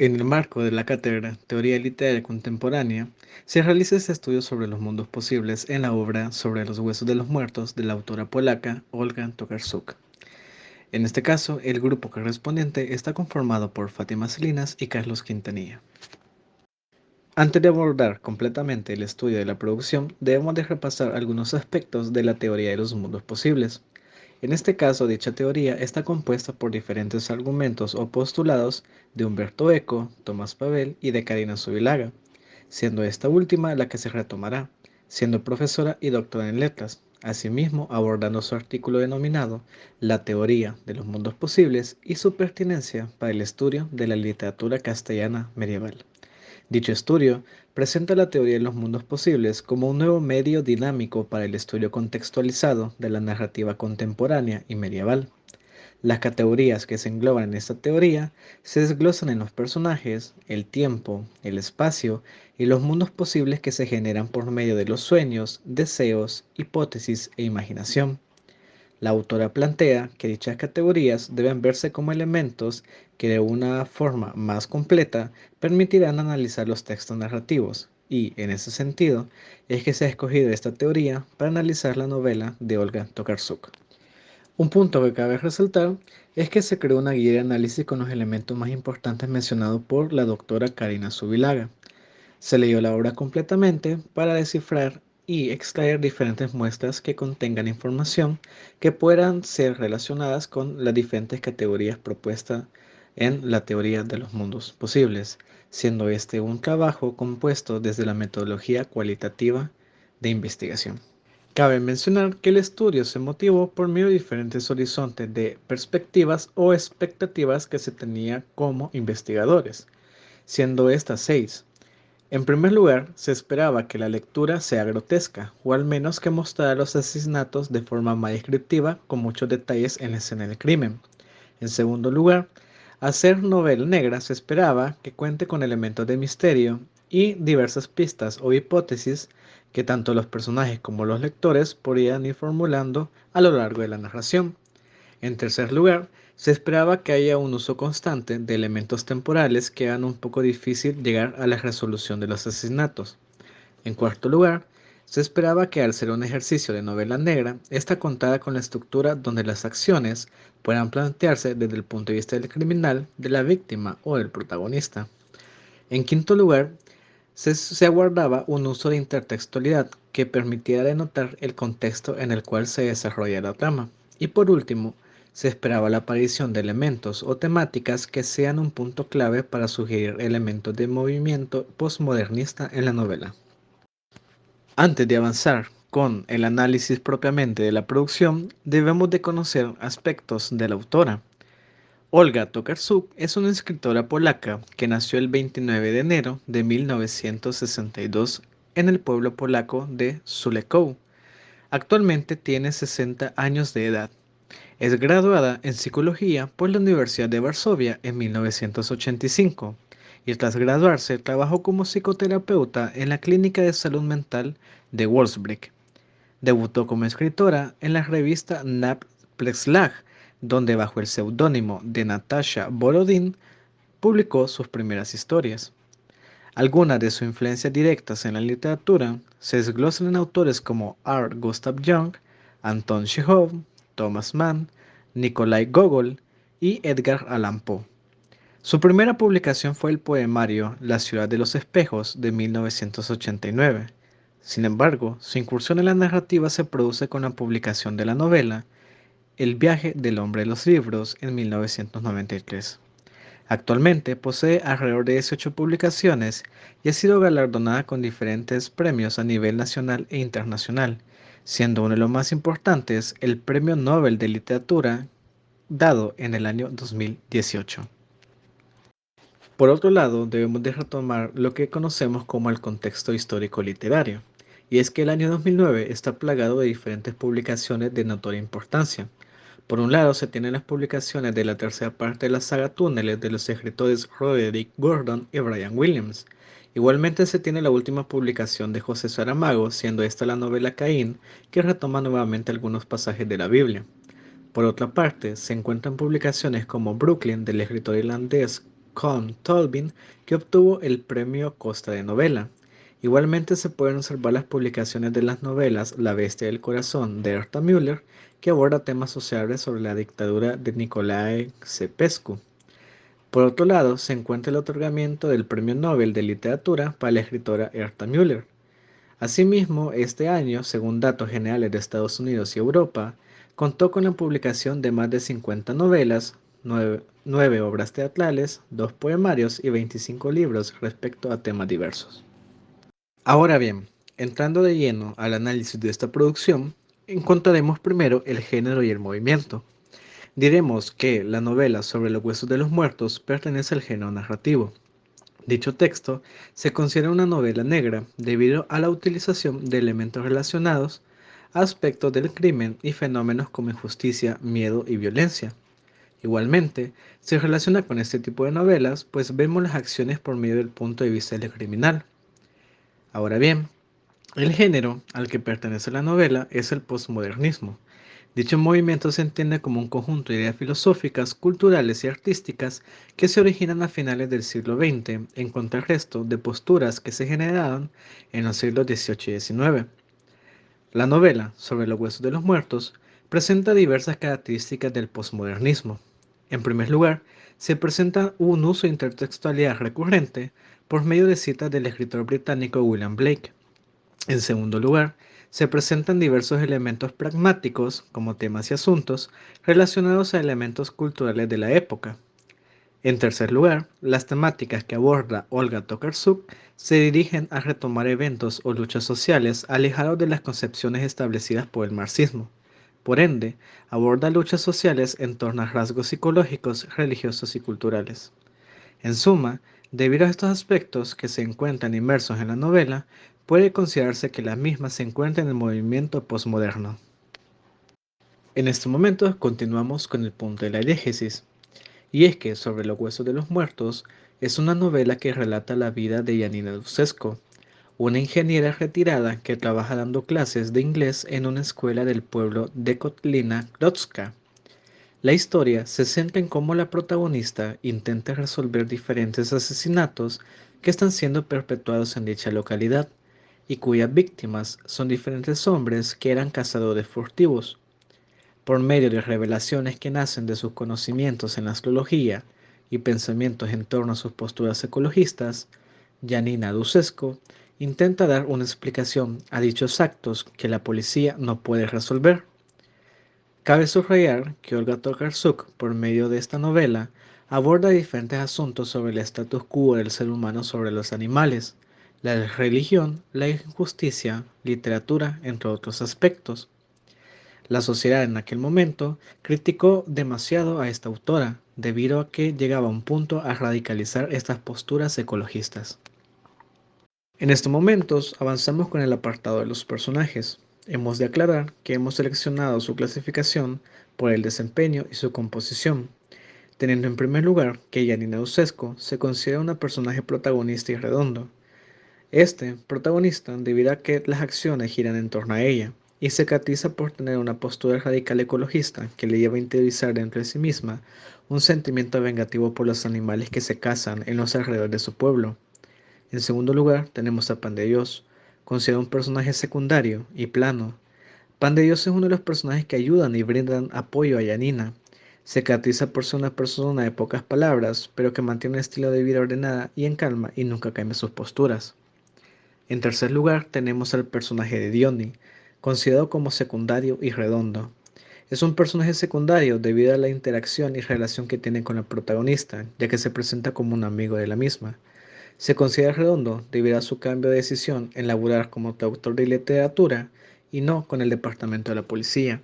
En el marco de la cátedra Teoría Literaria Contemporánea, se realiza este estudio sobre los mundos posibles en la obra Sobre los huesos de los muertos de la autora polaca Olga Tokarczuk. En este caso, el grupo correspondiente está conformado por Fátima Salinas y Carlos Quintanilla. Antes de abordar completamente el estudio de la producción, debemos de repasar algunos aspectos de la teoría de los mundos posibles. En este caso, dicha teoría está compuesta por diferentes argumentos o postulados de Humberto Eco, Tomás Pavel y de Karina Subilaga, siendo esta última la que se retomará, siendo profesora y doctora en letras, asimismo abordando su artículo denominado La teoría de los mundos posibles y su pertinencia para el estudio de la literatura castellana medieval. Dicho estudio presenta la teoría de los mundos posibles como un nuevo medio dinámico para el estudio contextualizado de la narrativa contemporánea y medieval. Las categorías que se engloban en esta teoría se desglosan en los personajes, el tiempo, el espacio y los mundos posibles que se generan por medio de los sueños, deseos, hipótesis e imaginación. La autora plantea que dichas categorías deben verse como elementos que de una forma más completa permitirán analizar los textos narrativos y, en ese sentido, es que se ha escogido esta teoría para analizar la novela de Olga Tokarczuk. Un punto que cabe resaltar es que se creó una guía de análisis con los elementos más importantes mencionados por la doctora Karina Subilaga. Se leyó la obra completamente para descifrar y extraer diferentes muestras que contengan información que puedan ser relacionadas con las diferentes categorías propuestas en la teoría de los mundos posibles, siendo este un trabajo compuesto desde la metodología cualitativa de investigación. Cabe mencionar que el estudio se motivó por medio de diferentes horizontes de perspectivas o expectativas que se tenía como investigadores, siendo estas 6. En primer lugar, se esperaba que la lectura sea grotesca, o al menos que mostrara los asesinatos de forma más descriptiva, con muchos detalles en la escena del crimen. En segundo lugar, al ser novela negra se esperaba que cuente con elementos de misterio y diversas pistas o hipótesis que tanto los personajes como los lectores podrían ir formulando a lo largo de la narración. En tercer lugar, se esperaba que haya un uso constante de elementos temporales que hagan un poco difícil llegar a la resolución de los asesinatos. En cuarto lugar, se esperaba que al ser un ejercicio de novela negra, esta contara con la estructura donde las acciones puedan plantearse desde el punto de vista del criminal, de la víctima o del protagonista. En quinto lugar, se aguardaba un uso de intertextualidad que permitiera denotar el contexto en el cual se desarrolla la trama. Y por último, se esperaba la aparición de elementos o temáticas que sean un punto clave para sugerir elementos de movimiento postmodernista en la novela. Antes de avanzar con el análisis propiamente de la producción, debemos de conocer aspectos de la autora. Olga Tokarczuk es una escritora polaca que nació el 29 de enero de 1962 en el pueblo polaco de Suleków. Actualmente tiene 60 años de edad. Es graduada en psicología por la Universidad de Varsovia en 1985 y tras graduarse trabajó como psicoterapeuta en la Clínica de Salud Mental de Wolfsburg. Debutó como escritora en la revista Napleslag, donde bajo el seudónimo de Natasha Borodin publicó sus primeras historias. Algunas de sus influencias directas en la literatura se desglosan en autores como R. Gustav Jung, Anton Chekhov, Thomas Mann, Nikolai Gogol y Edgar Allan Poe. Su primera publicación fue el poemario La ciudad de los espejos de 1989. Sin embargo, su incursión en la narrativa se produce con la publicación de la novela El viaje del hombre de los libros en 1993. Actualmente posee alrededor de 18 publicaciones y ha sido galardonada con diferentes premios a nivel nacional e internacional, siendo uno de los más importantes el Premio Nobel de Literatura dado en el año 2018. Por otro lado, debemos de retomar lo que conocemos como el contexto histórico literario, y es que el año 2009 está plagado de diferentes publicaciones de notoria importancia. Por un lado, se tienen las publicaciones de la tercera parte de la saga Túneles de los escritores Roderick Gordon y Brian Williams. Igualmente se tiene la última publicación de José Saramago, siendo esta la novela Caín, que retoma nuevamente algunos pasajes de la Biblia. Por otra parte, se encuentran publicaciones como Brooklyn del escritor irlandés Colm Tolvin, que obtuvo el premio Costa de Novela. Igualmente se pueden observar las publicaciones de las novelas La Bestia del Corazón de Herta Müller, que aborda temas sociales sobre la dictadura de Nicolae Ceausescu. Por otro lado, se encuentra el otorgamiento del Premio Nobel de Literatura para la escritora Herta Müller. Asimismo, este año, según datos generales de Estados Unidos y Europa, contó con la publicación de más de 50 novelas, 9 obras teatrales, 2 poemarios y 25 libros respecto a temas diversos. Ahora bien, entrando de lleno al análisis de esta producción, encontraremos primero el género y el movimiento. Diremos que la novela Sobre los huesos de los muertos pertenece al género narrativo. Dicho texto se considera una novela negra debido a la utilización de elementos relacionados a aspectos del crimen y fenómenos como injusticia, miedo y violencia. Igualmente, se relaciona con este tipo de novelas, pues vemos las acciones por medio del punto de vista del criminal. Ahora bien, el género al que pertenece la novela es el posmodernismo. Dicho movimiento se entiende como un conjunto de ideas filosóficas, culturales y artísticas que se originan a finales del siglo XX en contrarresto de posturas que se generaron en los siglos XVIII y XIX. La novela, Sobre los huesos de los muertos, presenta diversas características del posmodernismo. En primer lugar, se presenta un uso de intertextualidad recurrente por medio de citas del escritor británico William Blake. En segundo lugar, se presentan diversos elementos pragmáticos, como temas y asuntos, relacionados a elementos culturales de la época. En tercer lugar, las temáticas que aborda Olga Tokarczuk se dirigen a retomar eventos o luchas sociales alejados de las concepciones establecidas por el marxismo. Por ende, aborda luchas sociales en torno a rasgos psicológicos, religiosos y culturales. En suma, debido a estos aspectos que se encuentran inmersos en la novela, puede considerarse que la misma se encuentra en el movimiento posmoderno. En este momento continuamos con el punto de la diégesis, y es que Sobre los huesos de los muertos es una novela que relata la vida de Janina Duszewsko, una ingeniera retirada que trabaja dando clases de inglés en una escuela del pueblo de Kotlina Grodzka. La historia se centra en cómo la protagonista intenta resolver diferentes asesinatos que están siendo perpetuados en dicha localidad y cuyas víctimas son diferentes hombres que eran cazadores furtivos. Por medio de revelaciones que nacen de sus conocimientos en la astrología y pensamientos en torno a sus posturas ecologistas, Janina Duszewsko intenta dar una explicación a dichos actos que la policía no puede resolver. Cabe subrayar que Olga Tokarczuk, por medio de esta novela, aborda diferentes asuntos sobre el status quo del ser humano sobre los animales, la religión, la injusticia, literatura, entre otros aspectos. La sociedad en aquel momento criticó demasiado a esta autora, debido a que llegaba a un punto a radicalizar estas posturas ecologistas. En estos momentos avanzamos con el apartado de los personajes. Hemos de aclarar que hemos seleccionado su clasificación por el desempeño y su composición, teniendo en primer lugar que Janina Duszewsko se considera una personaje protagonista y redondo. Este protagonista debido a que las acciones giran en torno a ella y se caracteriza por tener una postura radical ecologista que le lleva a interiorizar dentro de sí misma un sentimiento vengativo por los animales que se cazan en los alrededores de su pueblo. En segundo lugar, tenemos a Pan de Dios, considerado un personaje secundario y plano. Pan de Dios es uno de los personajes que ayudan y brindan apoyo a Janina. Se caracteriza por ser una persona de pocas palabras, pero que mantiene un estilo de vida ordenada y en calma y nunca cambia sus posturas. En tercer lugar, tenemos al personaje de Diony, considerado como secundario y redondo. Es un personaje secundario debido a la interacción y relación que tiene con la protagonista, ya que se presenta como un amigo de la misma. Se considera redondo debido a su cambio de decisión en laburar como traductor de literatura y no con el departamento de la policía.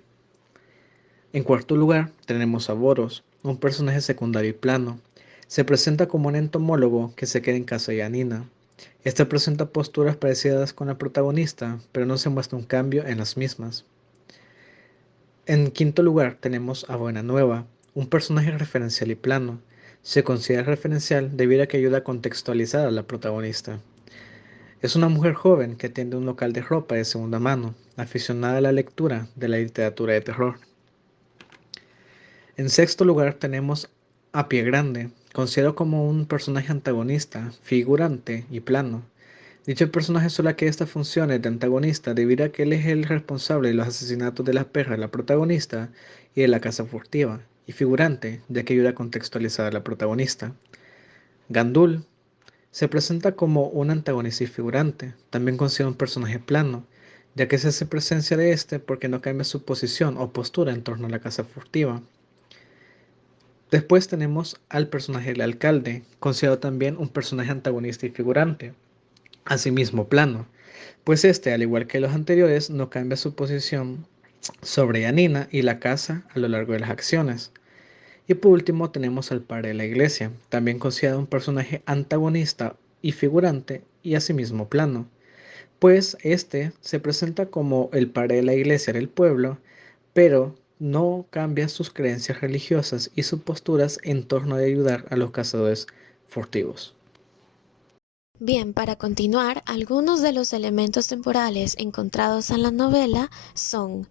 En cuarto lugar, tenemos a Boros, un personaje secundario y plano. Se presenta como un entomólogo que se queda en casa de Janina. Este presenta posturas parecidas con la protagonista, pero no se muestra un cambio en las mismas. En quinto lugar, tenemos a Buena Nueva, un personaje referencial y plano. Se considera referencial debido a que ayuda a contextualizar a la protagonista. Es una mujer joven que atiende un local de ropa de segunda mano, aficionada a la lectura de la literatura de terror. En sexto lugar tenemos a Pie Grande, considerado como un personaje antagonista, figurante y plano. Dicho personaje solo que esta función es de antagonista debido a que él es el responsable de los asesinatos de la perra de la protagonista y de la casa furtiva, y figurante, ya que ayuda a contextualizar a la protagonista. Gandul se presenta como un antagonista y figurante, también considera un personaje plano, ya que se hace presencia de este porque no cambia su posición o postura en torno a la casa furtiva. Después tenemos al personaje del alcalde, considerado también un personaje antagonista y figurante, asimismo plano, pues este, al igual que los anteriores, no cambia su posición sobre Yanina y la casa a lo largo de las acciones. Y por último tenemos al padre de la iglesia, también considerado un personaje antagonista y figurante y asimismo plano, pues este se presenta como el padre de la iglesia del pueblo, pero no cambia sus creencias religiosas y sus posturas en torno de ayudar a los cazadores furtivos. Bien, para continuar, algunos de los elementos temporales encontrados en la novela son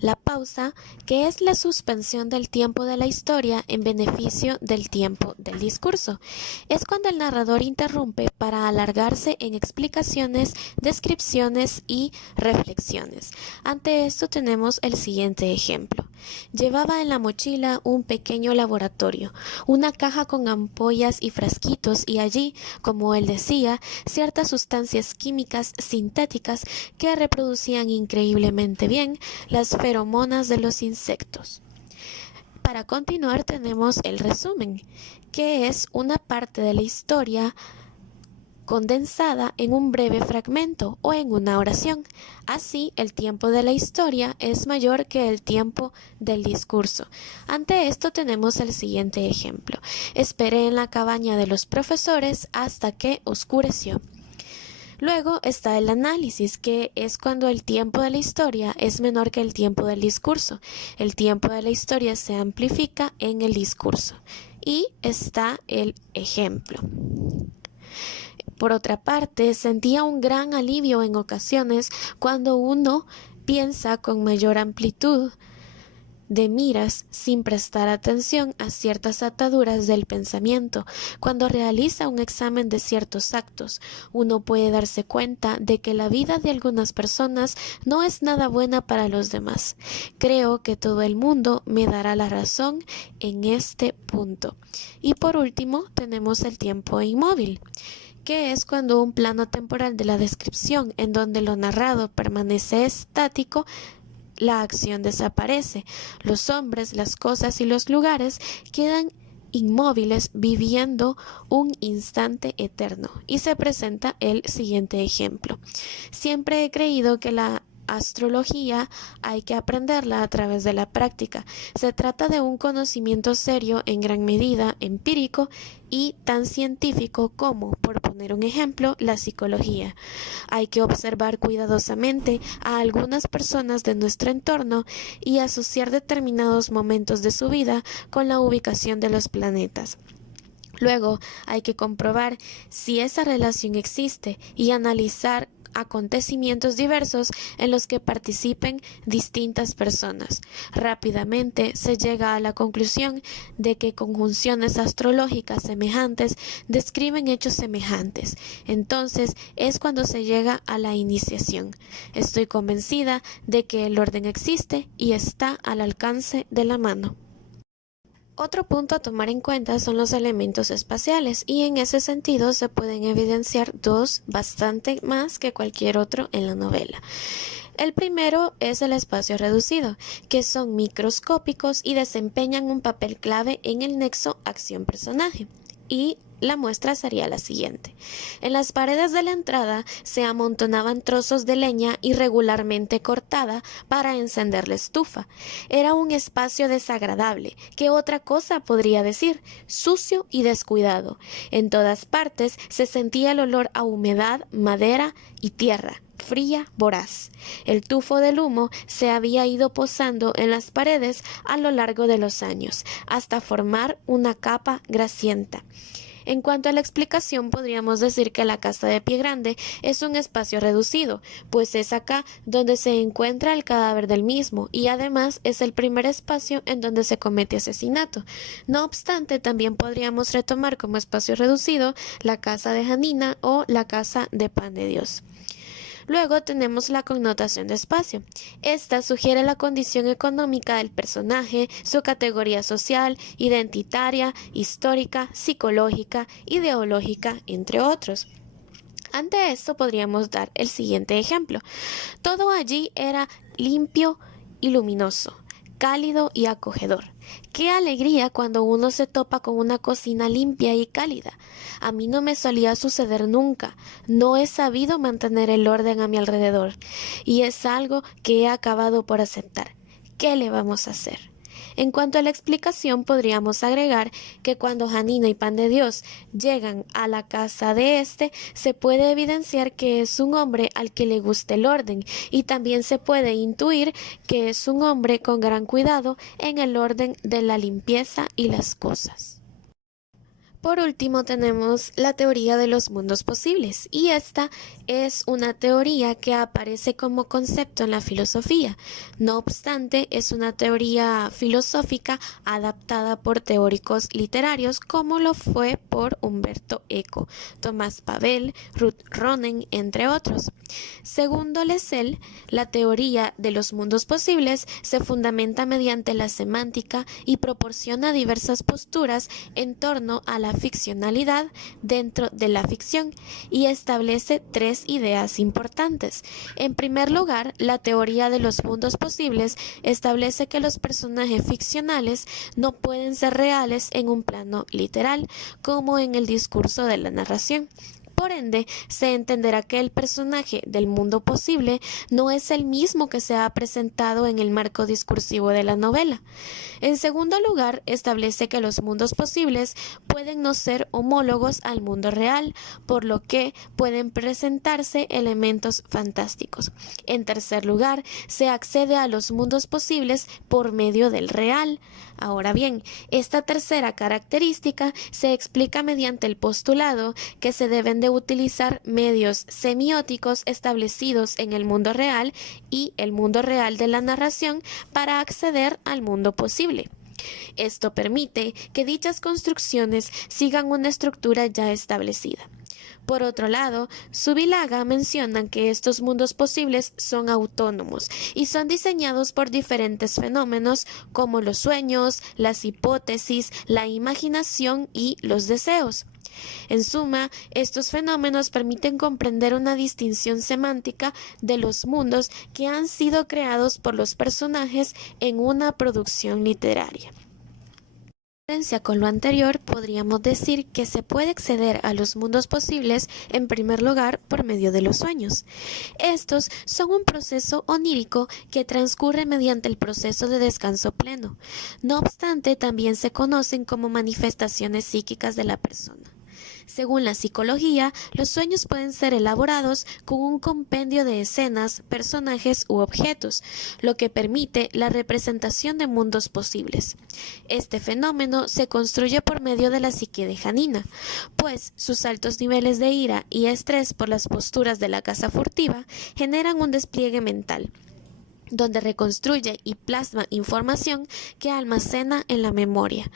la pausa, que es la suspensión del tiempo de la historia en beneficio del tiempo del discurso. Es cuando el narrador interrumpe para alargarse en explicaciones, descripciones y reflexiones. Ante esto tenemos el siguiente ejemplo. Llevaba en la mochila un pequeño laboratorio, una caja con ampollas y frasquitos y allí, como él decía, ciertas sustancias químicas sintéticas que reproducían increíblemente bien las feromonas de los insectos. Para continuar tenemos el resumen, que es una parte de la historia condensada en un breve fragmento o en una oración. Así, el tiempo de la historia es mayor que el tiempo del discurso. Ante esto tenemos el siguiente ejemplo. Esperé en la cabaña de los profesores hasta que oscureció. Luego está el análisis, que es cuando el tiempo de la historia es menor que el tiempo del discurso. El tiempo de la historia se amplifica en el discurso. Y está el ejemplo. Por otra parte, sentía un gran alivio en ocasiones cuando uno piensa con mayor amplitud de miras sin prestar atención a ciertas ataduras del pensamiento. Cuando realiza un examen de ciertos actos, uno puede darse cuenta de que la vida de algunas personas no es nada buena para los demás. Creo que todo el mundo me dará la razón en este punto. Y por último, tenemos el tiempo inmóvil, que es cuando un plano temporal de la descripción en donde lo narrado permanece estático, la acción desaparece. Los hombres, las cosas y los lugares quedan inmóviles viviendo un instante eterno. Y se presenta el siguiente ejemplo. Siempre he creído que la astrología hay que aprenderla a través de la práctica. Se trata de un conocimiento serio, en gran medida empírico y tan científico como, por poner un ejemplo, la psicología. Hay que observar cuidadosamente a algunas personas de nuestro entorno y asociar determinados momentos de su vida con la ubicación de los planetas. Luego hay que comprobar si esa relación existe y analizar acontecimientos diversos en los que participen distintas personas. Rápidamente se llega a la conclusión de que conjunciones astrológicas semejantes describen hechos semejantes. Entonces es cuando se llega a la iniciación. Estoy convencida de que el orden existe y está al alcance de la mano. Otro punto a tomar en cuenta son los elementos espaciales, y en ese sentido se pueden evidenciar dos bastante más que cualquier otro en la novela. El primero es el espacio reducido, que son microscópicos y desempeñan un papel clave en el nexo acción-personaje. Y la muestra sería la siguiente. En las paredes de la entrada se amontonaban trozos de leña irregularmente cortada para encender la estufa. Era un espacio desagradable, ¿qué otra cosa podría decir? Sucio y descuidado. En todas partes se sentía el olor a humedad, madera y tierra fría, voraz. El tufo del humo se había ido posando en las paredes a lo largo de los años, hasta formar una capa grasienta. En cuanto a la explicación, podríamos decir que la casa de Pie Grande es un espacio reducido, pues es acá donde se encuentra el cadáver del mismo y además es el primer espacio en donde se comete asesinato. No obstante, también podríamos retomar como espacio reducido la casa de Janina o la casa de Pan de Dios. Luego tenemos la connotación de espacio. Esta sugiere la condición económica del personaje, su categoría social, identitaria, histórica, psicológica, ideológica, entre otros. Ante esto podríamos dar el siguiente ejemplo. Todo allí era limpio y luminoso, cálido y acogedor. Qué alegría cuando uno se topa con una cocina limpia y cálida. A mí no me solía suceder nunca. No he sabido mantener el orden a mi alrededor. Y es algo que he acabado por aceptar. ¿Qué le vamos a hacer? En cuanto a la explicación, podríamos agregar que cuando Janina y Pan de Dios llegan a la casa de este, se puede evidenciar que es un hombre al que le gusta el orden y también se puede intuir que es un hombre con gran cuidado en el orden de la limpieza y las cosas. Por último tenemos la teoría de los mundos posibles y esta es una teoría que aparece como concepto en la filosofía. No obstante, es una teoría filosófica adaptada por teóricos literarios como lo fue por Umberto Eco, Tomás Pavel, Ruth Ronen, entre otros. Según Dolezal, la teoría de los mundos posibles se fundamenta mediante la semántica y proporciona diversas posturas en torno a la ficcionalidad dentro de la ficción y establece tres ideas importantes. En primer lugar, la teoría de los mundos posibles establece que los personajes ficcionales no pueden ser reales en un plano literal, como en el discurso de la narración. Por ende, se entenderá que el personaje del mundo posible no es el mismo que se ha presentado en el marco discursivo de la novela. En segundo lugar, establece que los mundos posibles pueden no ser homólogos al mundo real, por lo que pueden presentarse elementos fantásticos. En tercer lugar, se accede a los mundos posibles por medio del real. Ahora bien, esta tercera característica se explica mediante el postulado que se deben de utilizar medios semióticos establecidos en el mundo real y el mundo real de la narración para acceder al mundo posible. Esto permite que dichas construcciones sigan una estructura ya establecida. Por otro lado, Zubilaga menciona que estos mundos posibles son autónomos y son diseñados por diferentes fenómenos como los sueños, las hipótesis, la imaginación y los deseos. En suma, estos fenómenos permiten comprender una distinción semántica de los mundos que han sido creados por los personajes en una producción literaria. En diferencia con lo anterior, podríamos decir que se puede acceder a los mundos posibles en primer lugar por medio de los sueños. Estos son un proceso onírico que transcurre mediante el proceso de descanso pleno. No obstante, también se conocen como manifestaciones psíquicas de la persona. Según la psicología, los sueños pueden ser elaborados con un compendio de escenas, personajes u objetos, lo que permite la representación de mundos posibles. Este fenómeno se construye por medio de la psique de Janina, pues sus altos niveles de ira y estrés por las posturas de la caza furtiva generan un despliegue mental, donde reconstruye y plasma información que almacena en la memoria.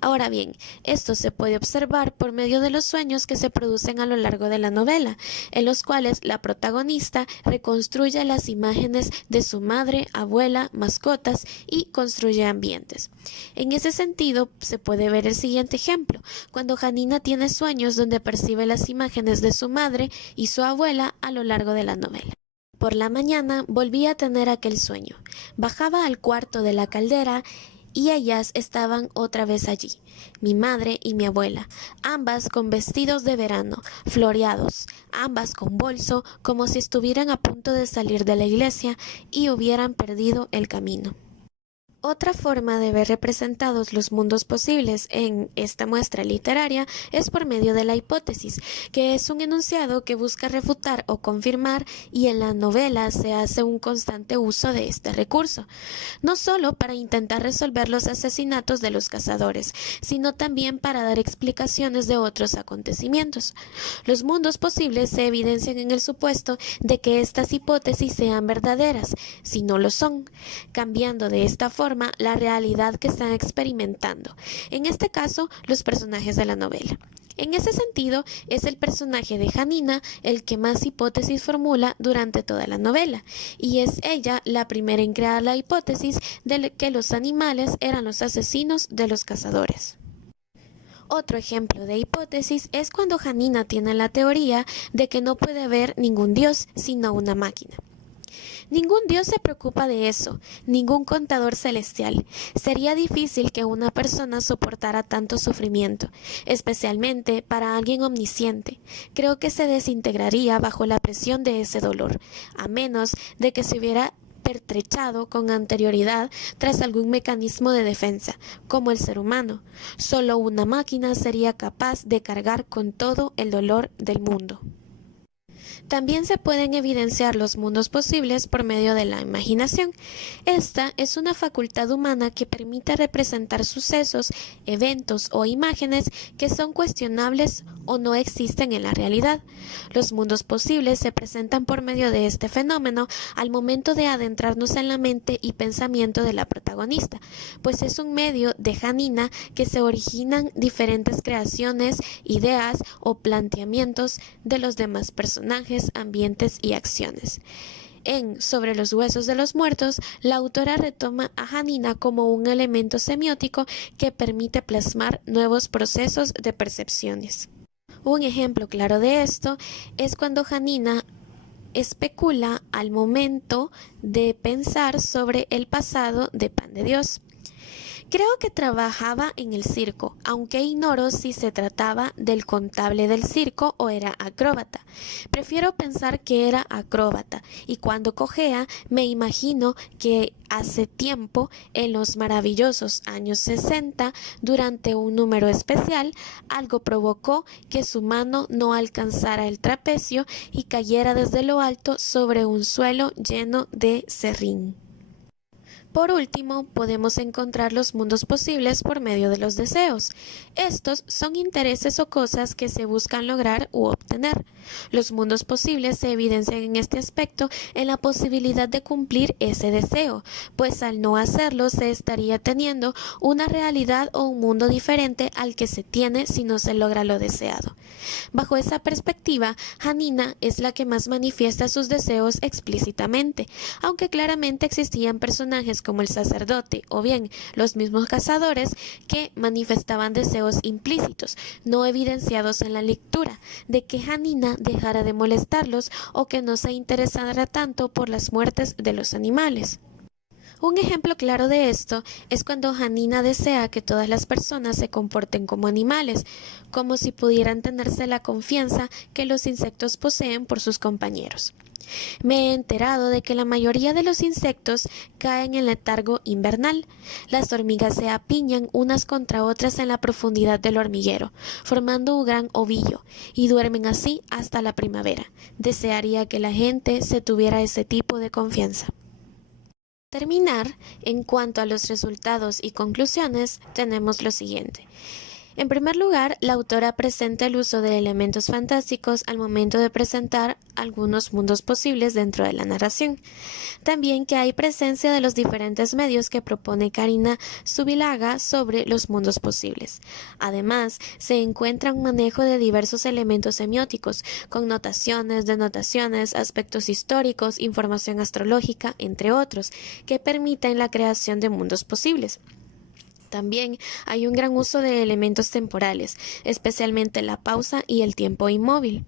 Ahora bien, esto se puede observar por medio de los sueños que se producen a lo largo de la novela, en los cuales la protagonista reconstruye las imágenes de su madre, abuela, mascotas y construye ambientes. En ese sentido, se puede ver el siguiente ejemplo, cuando Janina tiene sueños donde percibe las imágenes de su madre y su abuela a lo largo de la novela. Por la mañana volví a tener aquel sueño. Bajaba al cuarto de la caldera y ellas estaban otra vez allí, mi madre y mi abuela, ambas con vestidos de verano, floreados, ambas con bolso, como si estuvieran a punto de salir de la iglesia y hubieran perdido el camino. Otra forma de ver representados los mundos posibles en esta muestra literaria es por medio de la hipótesis, que es un enunciado que busca refutar o confirmar, y en la novela se hace un constante uso de este recurso, no solo para intentar resolver los asesinatos de los cazadores, sino también para dar explicaciones de otros acontecimientos. Los mundos posibles se evidencian en el supuesto de que estas hipótesis sean verdaderas, si no lo son, cambiando de esta forma la realidad que están experimentando, en este caso los personajes de la novela. En ese sentido, es el personaje de Janina el que más hipótesis formula durante toda la novela, y es ella la primera en crear la hipótesis de que los animales eran los asesinos de los cazadores. Otro ejemplo de hipótesis es cuando Janina tiene la teoría de que no puede haber ningún dios sino una máquina. Ningún dios se preocupa de eso, ningún contador celestial. Sería difícil que una persona soportara tanto sufrimiento, especialmente para alguien omnisciente. Creo que se desintegraría bajo la presión de ese dolor, a menos de que se hubiera pertrechado con anterioridad tras algún mecanismo de defensa, como el ser humano. Solo una máquina sería capaz de cargar con todo el dolor del mundo. También se pueden evidenciar los mundos posibles por medio de la imaginación. Esta es una facultad humana que permite representar sucesos, eventos o imágenes que son cuestionables o no existen en la realidad. Los mundos posibles se presentan por medio de este fenómeno al momento de adentrarnos en la mente y pensamiento de la protagonista, pues es un medio de Janina que se originan diferentes creaciones, ideas o planteamientos de los demás personajes, ambientes y acciones. En Sobre los huesos de los muertos, la autora retoma a Janina como un elemento semiótico que permite plasmar nuevos procesos de percepciones. Un ejemplo claro de esto es cuando Janina especula al momento de pensar sobre el pasado de Pan de Dios. Creo que trabajaba en el circo, aunque ignoro si se trataba del contable del circo o era acróbata. Prefiero pensar que era acróbata, y cuando cojea me imagino que hace tiempo, en los maravillosos años 60, durante un número especial, algo provocó que su mano no alcanzara el trapecio y cayera desde lo alto sobre un suelo lleno de serrín. Por último, podemos encontrar los mundos posibles por medio de los deseos. Estos son intereses o cosas que se buscan lograr u obtener. Los mundos posibles se evidencian en este aspecto en la posibilidad de cumplir ese deseo, pues al no hacerlo se estaría teniendo una realidad o un mundo diferente al que se tiene si no se logra lo deseado. Bajo esa perspectiva, Janina es la que más manifiesta sus deseos explícitamente, aunque claramente existían personajes como el sacerdote o bien los mismos cazadores que manifestaban deseos implícitos, no evidenciados en la lectura, de que Janina dejara de molestarlos o que no se interesara tanto por las muertes de los animales. Un ejemplo claro de esto es cuando Janina desea que todas las personas se comporten como animales, como si pudieran tenerse la confianza que los insectos poseen por sus compañeros. Me he enterado de que la mayoría de los insectos caen en letargo invernal. Las hormigas se apiñan unas contra otras en la profundidad del hormiguero, formando un gran ovillo, y duermen así hasta la primavera. Desearía que la gente se tuviera ese tipo de confianza. Terminar, en cuanto a los resultados y conclusiones, tenemos lo siguiente. En primer lugar, la autora presenta el uso de elementos fantásticos al momento de presentar algunos mundos posibles dentro de la narración. También que hay presencia de los diferentes medios que propone Karina Zubilaga sobre los mundos posibles. Además, se encuentra un manejo de diversos elementos semióticos, connotaciones, denotaciones, aspectos históricos, información astrológica, entre otros, que permiten la creación de mundos posibles. También hay un gran uso de elementos temporales, especialmente la pausa y el tiempo inmóvil.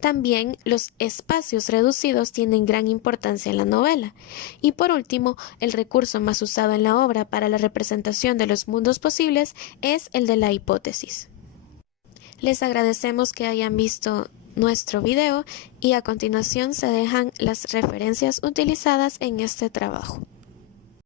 También los espacios reducidos tienen gran importancia en la novela. Y por último, el recurso más usado en la obra para la representación de los mundos posibles es el de la hipótesis. Les agradecemos que hayan visto nuestro video y a continuación se dejan las referencias utilizadas en este trabajo.